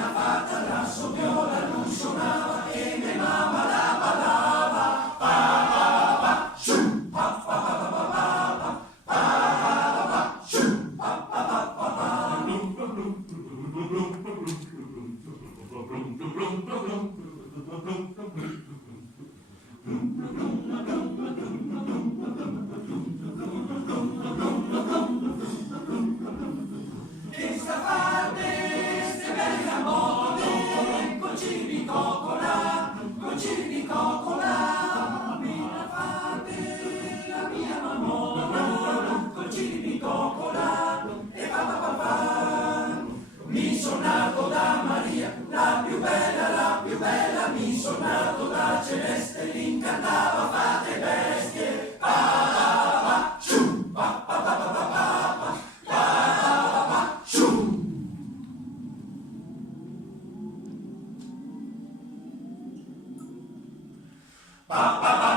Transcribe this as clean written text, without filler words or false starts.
appena fatta la soppiola lui suonava e mia mamma la ballava. Pa pa pa shoo, pa pa pa pa pa pa pa pa shoo, pa pa pa pa pa. Che sta a fare ste belle amore, col cibi coccola, mi la fate la mia mamma, col cibi coccola, e pa pa pa pa. Mi son nato da Maria, la più bella, mi son nato da Celeste, l'incantava fate bestie, pa pa pa shoo, pa pa pa pa pa pa pa. Pa pa pa